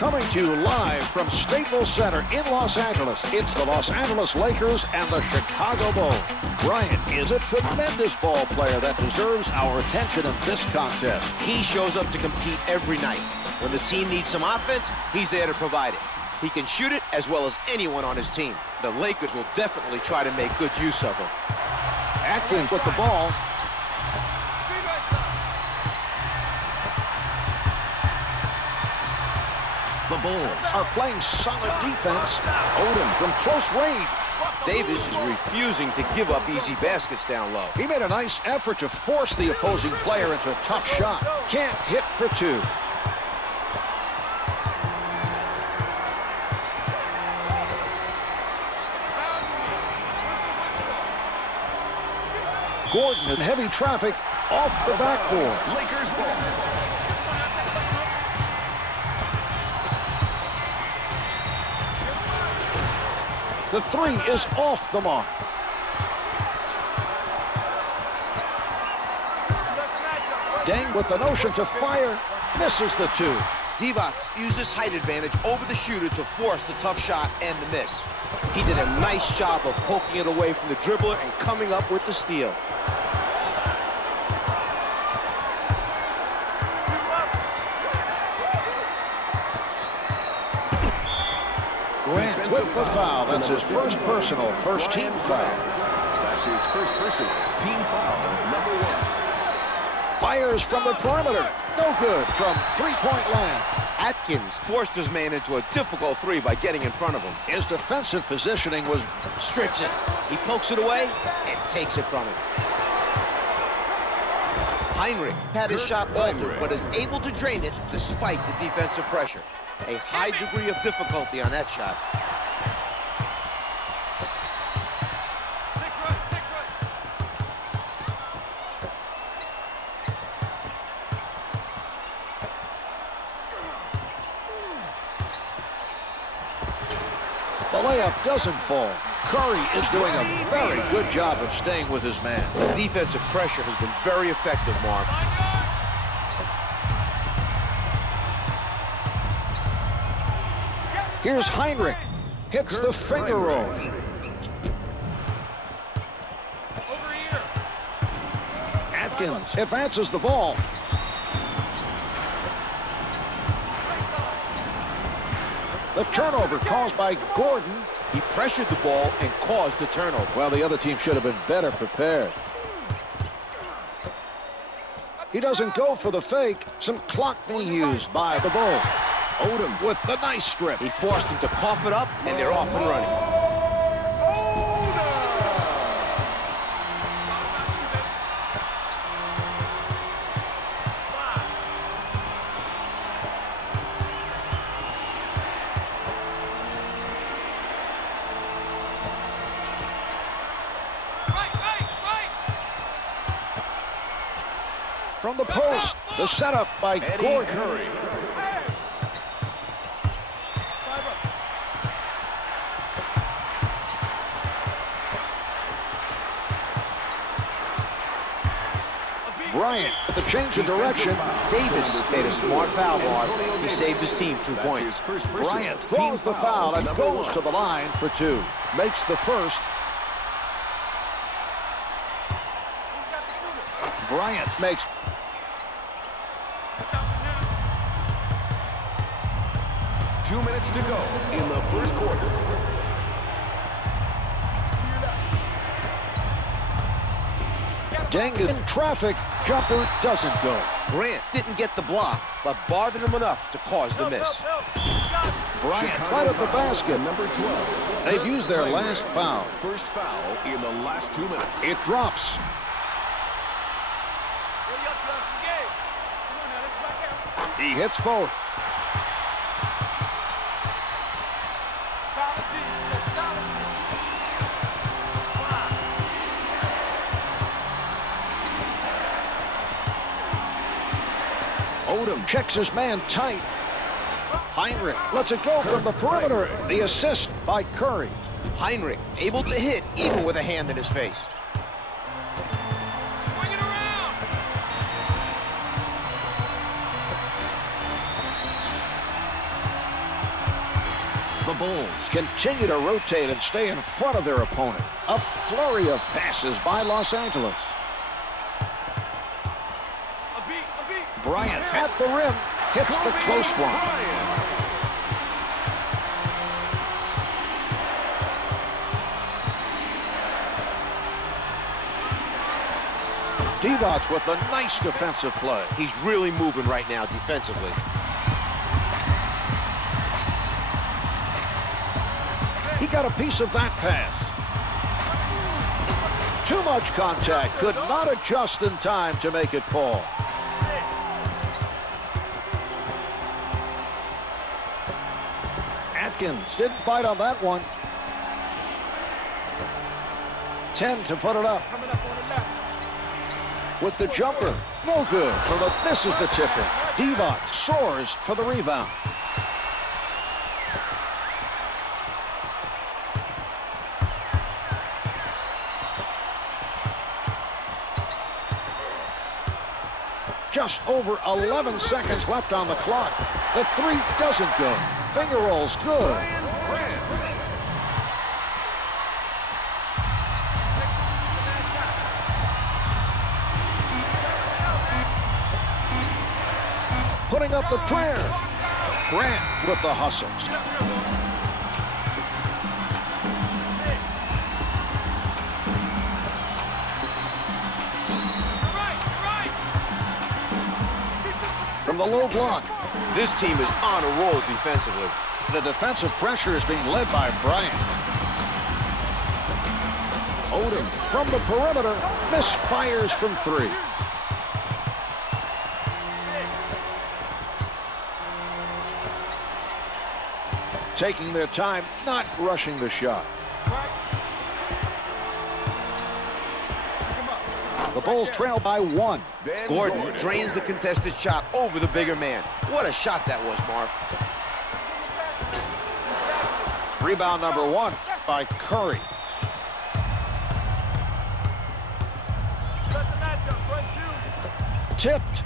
Coming to you live from Staples Center in Los Angeles, it's the Los Angeles Lakers and the Chicago Bulls. Bryant is a tremendous ball player that deserves our attention in this contest. He shows up to compete every night. When the team needs some offense, he's there to provide it. He can shoot it as well as anyone on his team. The Lakers will definitely try to make good use of him. Atkins with the ball. The Bulls are playing solid defense. Odom from close range. Davis is refusing to give up easy baskets down low. He made a nice effort to force the opposing player into a tough shot. Can't hit for two. Gordon in heavy traffic off the backboard. Lakers ball. The three is off the mark. Deng with the notion to fire, misses the two. Divac used his height advantage over the shooter to force the tough shot and the miss. He did a nice job of poking it away from the dribbler and coming up with the steal. Grant with the foul. That's his first personal, first team foul. That's his first personal team foul, number 1. Fires from the perimeter. No good from three-point land. Atkins forced his man into a difficult three by getting in front of him. His defensive positioning was Strips it. He pokes it away and takes it from him. Heinrich had his shot altered, but is able to drain it despite the defensive pressure. A high degree of difficulty on that shot. the layup doesn't fall. Curry is doing a very good job of staying with his man. The defensive pressure has been very effective, Marv. Here's Heinrich. Hits the finger roll. Atkins advances the ball. The turnover caused by Gordon. He pressured the ball and caused the turnover. Well, the other team should have been better prepared. He doesn't go for the fake. Some clock being used by the Bulls. Odom with the nice strip. He forced him to cough it up, and they're off and running. From the post, the setup by Gordon. Curry. Bryant with the change of direction. Davis made a smart foul, Marv. He saved his team 2 points. Bryant draws the foul and goes to the line for 2. Makes the first. Bryant makes. Two minutes to go in the first quarter. Deng in traffic. Jumper doesn't go. Grant didn't get the block, but bothered him enough to cause the miss. Bryant right at the basket. Number 12. They've used their last foul. First foul in the last 2 minutes. It drops. He hits both. Odom checks his man tight. Heinrich lets it go from the perimeter. The assist by Curry. Heinrich able to hit even with a hand in his face. Swing it around. The Bulls continue to rotate and stay in front of their opponent. A flurry of passes by Los Angeles. Bryant at the rim hits the close one. Divac with a nice defensive play. He's really moving right now defensively. He got a piece of that pass. Too much contact. Could not adjust in time to make it fall. Atkins didn't bite on that one. 10 to put it up. With the jumper, no good. So the misses the tip-in. Divac soars for the rebound. Just over 11 seconds left on the clock. The three doesn't go. Finger rolls good. Putting up the prayer. Grant with the hustles. From the low block. This team is on a roll defensively. The defensive pressure is being led by Bryant. Odom from the perimeter misfires from three. Taking their time, not rushing the shot. The Bulls trail by one. Gordon drains the contested shot over the bigger man. What a shot that was, Marv. Rebound number one by Curry. Tipped.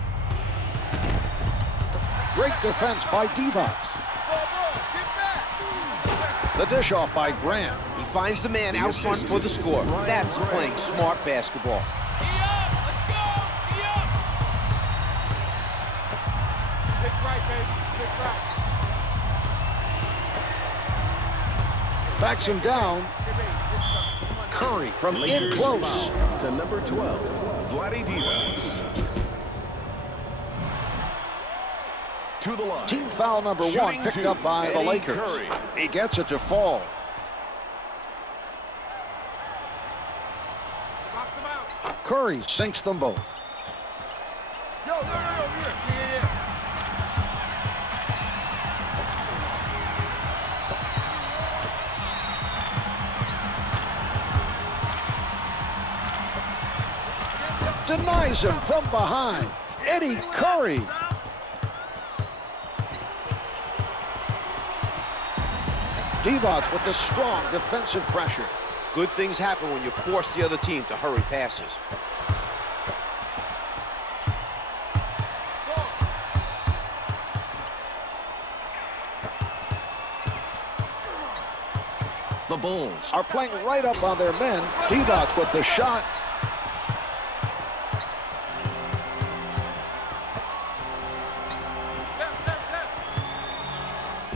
Great defense by Divac. The dish off by Grant. He finds the man out front for the score. That's playing smart basketball. Backs him down. Curry from in close. To number 12, Vlade Divac. To the line. Team foul number one picked up by the Lakers. Curry. He gets it to fall. Curry sinks them both. Denies him from behind. Eddie Curry. Divac with the strong defensive pressure. Good things happen when you force the other team to hurry passes. The Bulls are playing right up on their men. Divac with the shot.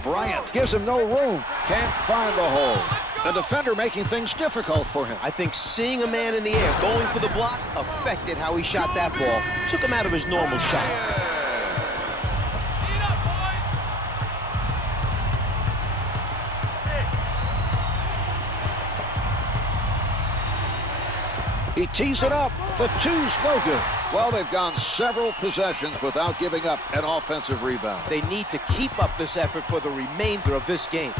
Bryant gives him no room. Can't find the hole. The defender making things difficult for him. I think seeing a man in the air going for the block affected how he shot that ball. Took him out of his normal shot. He tees it up. The two's no good. Well, they've gone several possessions without giving up an offensive rebound. They need to keep up this effort for the remainder of this game.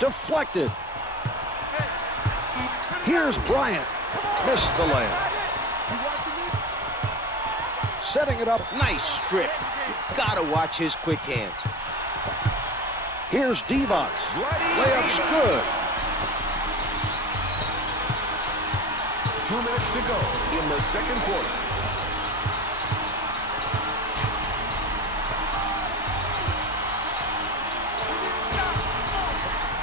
Deflected. Here's Bryant. Missed the layup. Setting it up. Nice strip. You've got to watch his quick hands. Here's Divac. Layup's good. 2 minutes to go in the second quarter.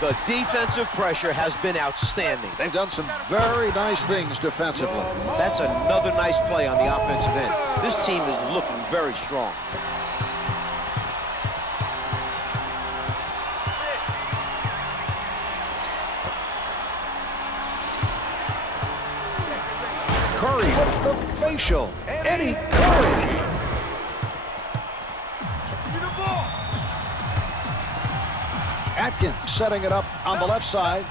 The defensive pressure has been outstanding. They've done some very nice things defensively. That's another nice play on the offensive end. This team is looking very strong. Curry with the facial. Eddie Curry. Atkins setting it up on the left side.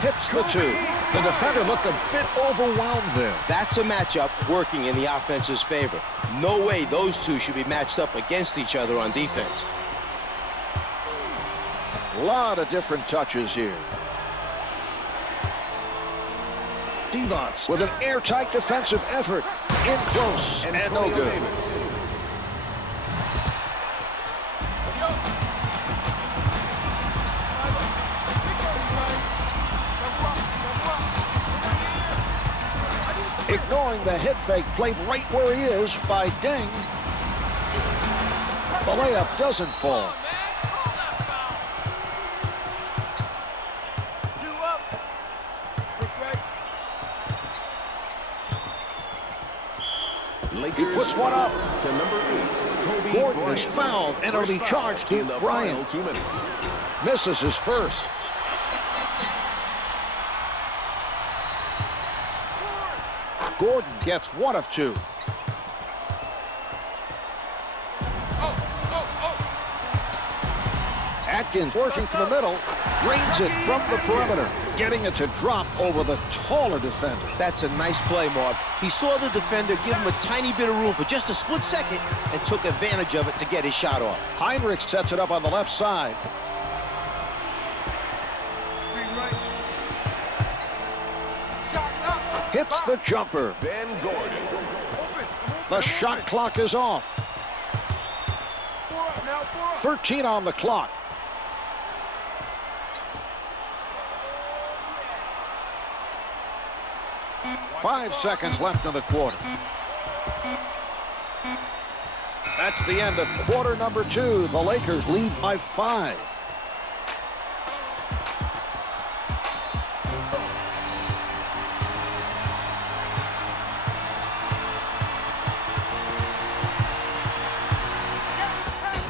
Hits the two. The defender looked a bit overwhelmed there. That's a matchup working in the offense's favor. No way those two should be matched up against each other on defense. A lot of different touches here. Devos with an airtight defensive effort. In close and no good. Davis. Ignoring the head fake, played right where he is by Deng. The layup doesn't fall. He puts one up. To number 8, Kobe Gordon Bryant. is fouled and First early foul charge to in the Bryant. final 2 minutes. Misses his first. Gordon gets 1 of 2. Atkins working from the middle, drains it from the perimeter, getting it to drop over the taller defender. That's a nice play, Marv. He saw the defender give him a tiny bit of room for just a split second and took advantage of it to get his shot off. Heinrich sets it up on the left side. Hits the jumper. Ben Gordon. The shot clock is off. 13 on the clock. Five seconds left in the quarter. That's the end of quarter number 2. The Lakers lead by 5.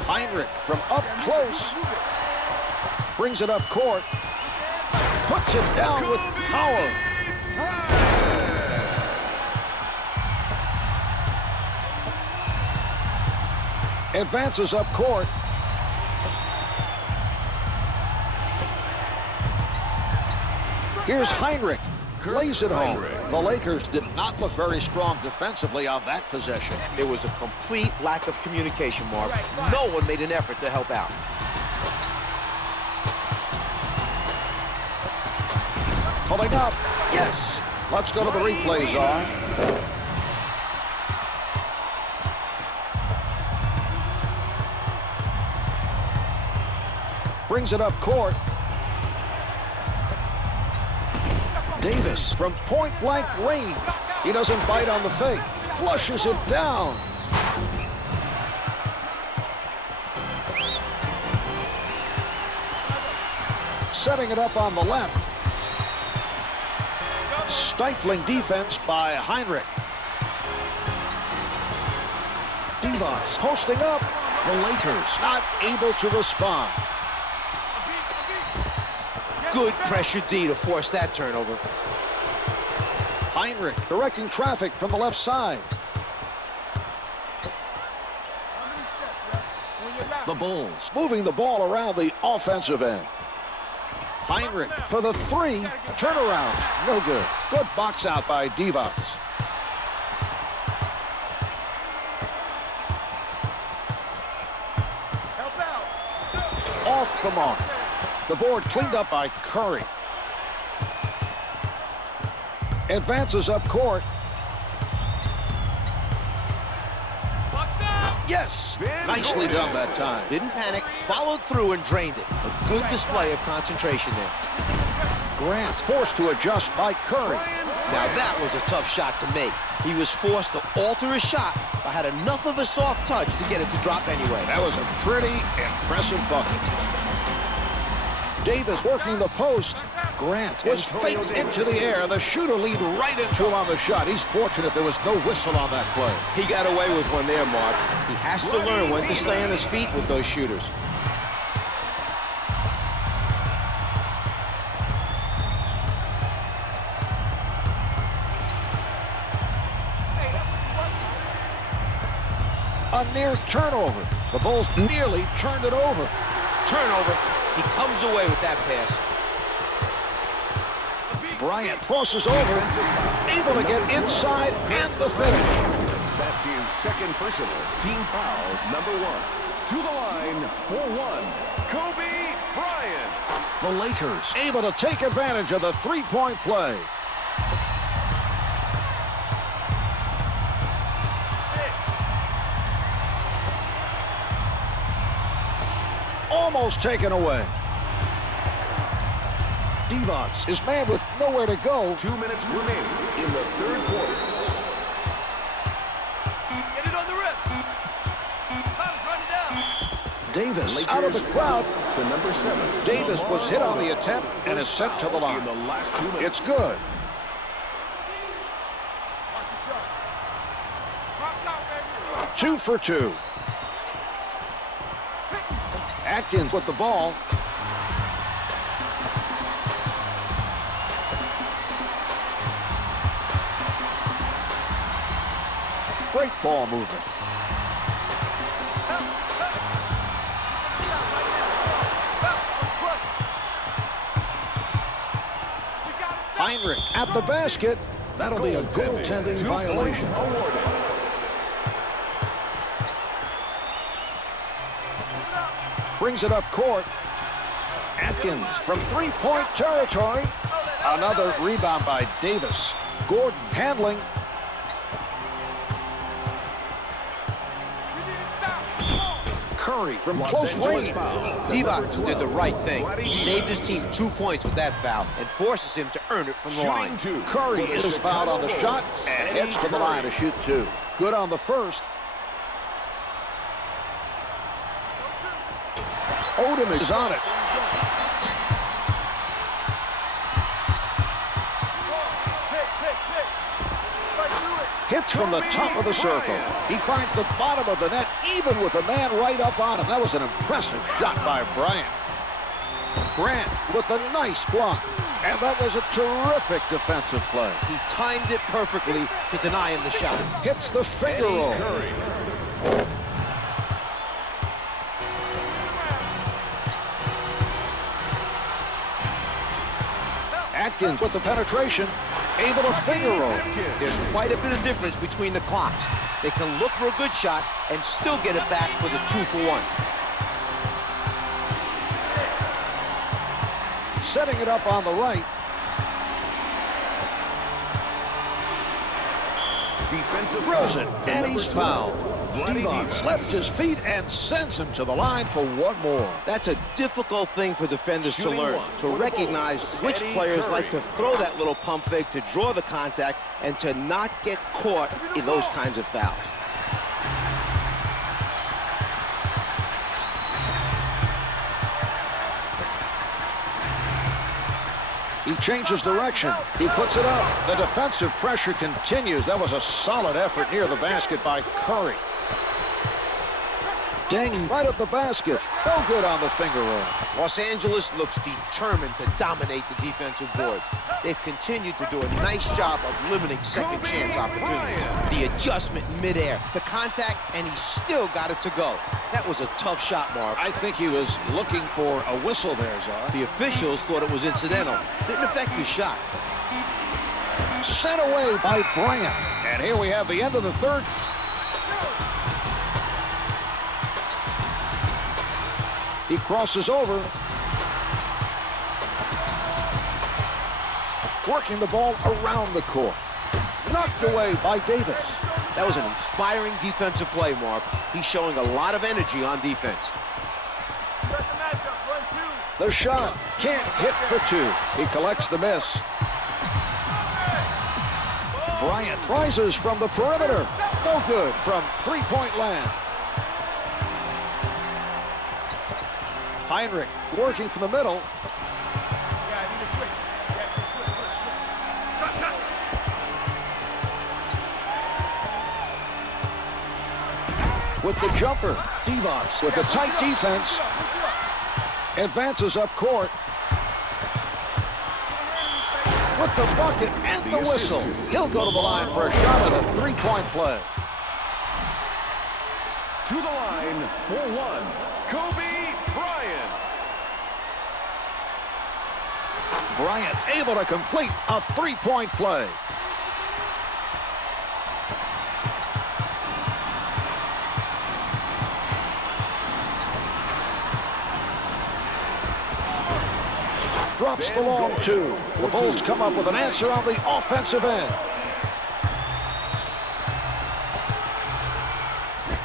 Heinrich from up close. Brings it up court. Puts it down with power. Advances up court. Here's Heinrich. Lays it home. The Lakers did not look very strong defensively on that possession. There was a complete lack of communication, Marv. No one made an effort to help out. Pulling up. Yes. Let's go to the replay, Czar. Brings it up court. Davis from point-blank range. He doesn't bite on the fake. Flushes it down. Setting it up on the left. Stifling defense by Heinrich. Devos posting up. The Lakers not able to respond. Good pressure D to force that turnover. Heinrich directing traffic from the left side. The Bulls moving the ball around the offensive end. Heinrich for the 3. Turnaround. No good. Good box out by Devos. Off the mark. The board cleaned up by Curry. Advances up court. Yes, nicely done that time. Didn't panic, followed through and drained it. A good display of concentration there. Grant forced to adjust by Curry. Now that was a tough shot to make. He was forced to alter his shot, but had enough of a soft touch to get it to drop anyway. That was a pretty impressive bucket. Davis working the post. Grant was faked into the air. The shooter leaned right into him on the shot. He's fortunate there was no whistle on that play. He got away with one there, Mark. He has to learn when to stay on his feet with those shooters. A near turnover. The Bulls nearly turned it over. Turnover. He comes away with that pass. Bryant crosses over, able to get inside and the finish. That's his second personal. Team foul number 1. To the line for 1. Kobe Bryant. The Lakers able to take advantage of the three-point play. Almost taken away. Divac is man with nowhere to go. 2 minutes remaining in the third quarter. Get it on the rip. Time is running down. Davis Lakers out of the crowd. To number 7. Davis was hit on the attempt and is sent to the line. In the last 2 minutes. It's good. Watch the shot. Pop out, baby. 2 for 2. Atkins with the ball. Great ball movement. Heinrich at the basket. That'll be a goaltending 2 points violation. awarded. Brings it up court. Atkins from three-point territory. Another rebound by Davis. Gordon handling. Curry from close range. Divac did the right thing. He saved his team 2 points with that foul and forces him to earn it from the line. Curry is fouled on the shot and heads to the line to shoot 2. Good on the first. Odom is on it. Hits from the top of the circle. He finds the bottom of the net, even with a man right up on him. That was an impressive shot by Bryant. Grant with a nice block. And that was a terrific defensive play. He timed it perfectly to deny him the shot. Hits the finger roll. Atkins with the penetration, able to finger roll. There's quite a bit of difference between the clocks. They can look for a good shot and still get it back for the 2-for-1. Setting it up on the right. Defensive Throws it, foul to and number he's 12. fouled. Divac left his feet and sends him to the line for one more. That's a difficult thing for defenders to Shooting learn, one to for the recognize Bulls, which Eddie players Curry. like to throw that little pump fake to draw the contact and to not get caught in those kinds of fouls. He changes direction. He puts it up. The defensive pressure continues. That was a solid effort near the basket by Curry. Ding right at the basket. No good on the finger roll. Los Angeles looks determined to dominate the defensive boards. They've continued to do a nice job of limiting second chance opportunities. The adjustment in midair, the contact, and he still got it to go. That was a tough shot, Mark. I think he was looking for a whistle there, Czar. The officials thought it was incidental. Didn't affect his shot. Sent away by Bryant. And here we have the end of the third. He crosses over. Working the ball around the court. Knocked away by Davis. That was an inspiring defensive play, Mark. He's showing a lot of energy on defense. Check the matchup. 1-2. The shot can't hit for 2. He collects the miss. Bryant rises from the perimeter. No good from three-point land. Heinrich working from the middle. With the jumper, Devos with the tight defense. Advances up court. With the bucket and the whistle. He'll go to the line for a shot at a three-point play. To the line for one, Kobe Bryant. Bryant able to complete a three-point play. Drops the long two. The Bulls come up with an answer on the offensive end.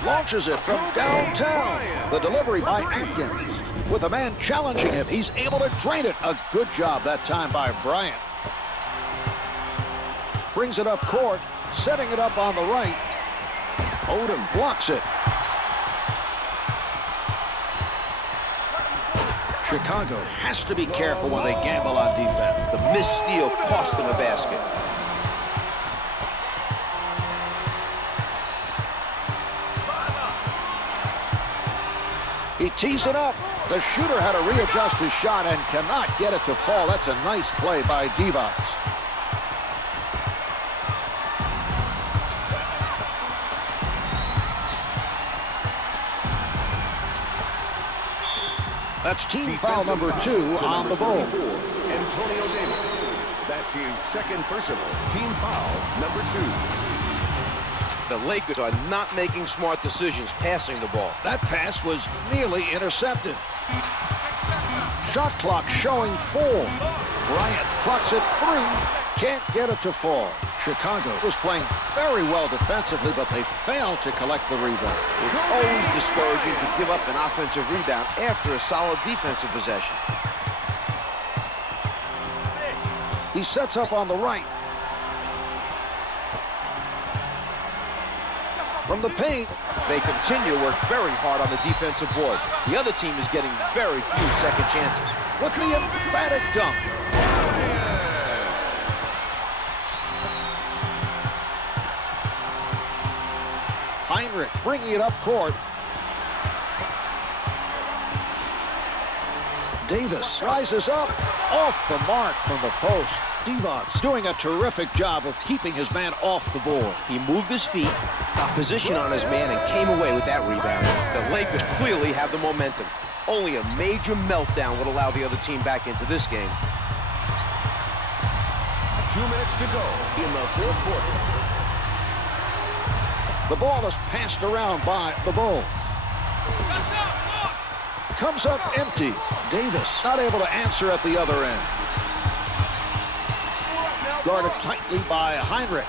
Launches it from downtown. The delivery by Atkins. With a man challenging him, he's able to drain it. A good job that time by Bryant. Brings it up court, setting it up on the right. Odom blocks it. Chicago has to be careful when they gamble on defense. The missed steal cost them a basket. He tees it up. The shooter had to readjust his shot and cannot get it to fall. That's a nice play by Devos. That's team foul number 2 on the Bulls. Antonio Davis. That's his second personal. Team foul number 2. The Lakers are not making smart decisions passing the ball. That pass was nearly intercepted. Shot clock showing 4. Bryant clocks it 3. Can't get it to fall. Chicago was playing very well defensively, but they failed to collect the rebound. It's always discouraging to give up an offensive rebound after a solid defensive possession. He sets up on the right. From the paint. They continue to work very hard on the defensive board. The other team is getting very few second chances. With the emphatic dunk. Heinrich bringing it up court. Davis rises up off the mark from the post. Devos doing a terrific job of keeping his man off the board. He moved his feet, got position on his man, and came away with that rebound. The Lakers clearly have the momentum. Only a major meltdown would allow the other team back into this game. 2 minutes to go in the fourth quarter. The ball is passed around by the Bulls. Comes up empty. Davis not able to answer at the other end. Guarded tightly by Heinrich.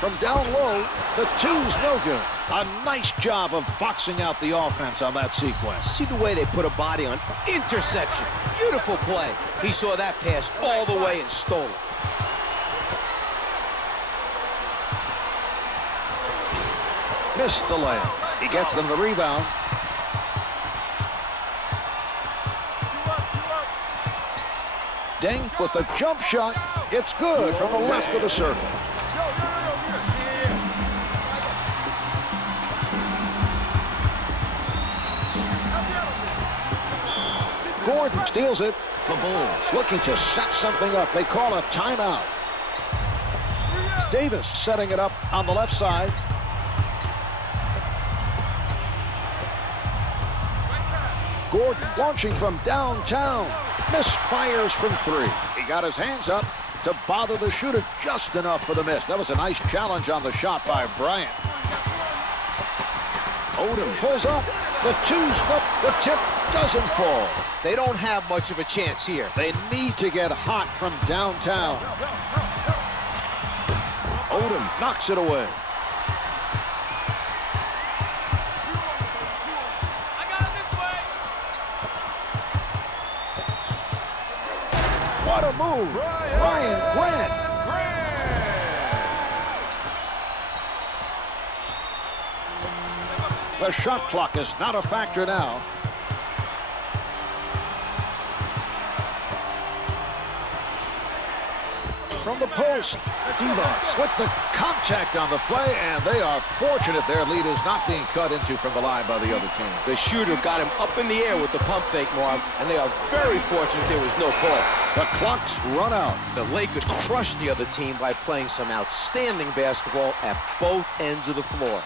From down low, the two's no good. A nice job of boxing out the offense on that sequence. See the way they put a body on interception. Beautiful play. He saw that pass all the way and stole it. Missed the layup. He gets them the rebound. Deng with the jump shot. It's good from the left of the circle. Gordon steals it. The Bulls looking to set something up. They call a timeout. Davis setting it up on the left side. Gordon launching from downtown. Misfires from 3. He got his hands up to bother the shooter just enough for the miss. That was a nice challenge on the shot by Bryant. Odom pulls up. The two's up. The tip doesn't fall. They don't have much of a chance here. They need to get hot from downtown. Odom knocks it away. What a move. Ryan Grant. The shot clock is not a factor now. From the post, Devos with the contact on the play, and they are fortunate their lead is not being cut into from the line by the other team. The shooter got him up in the air with the pump fake, Marv, and they are very fortunate there was no call. The clock's run out. The Lakers crushed the other team by playing some outstanding basketball at both ends of the floor.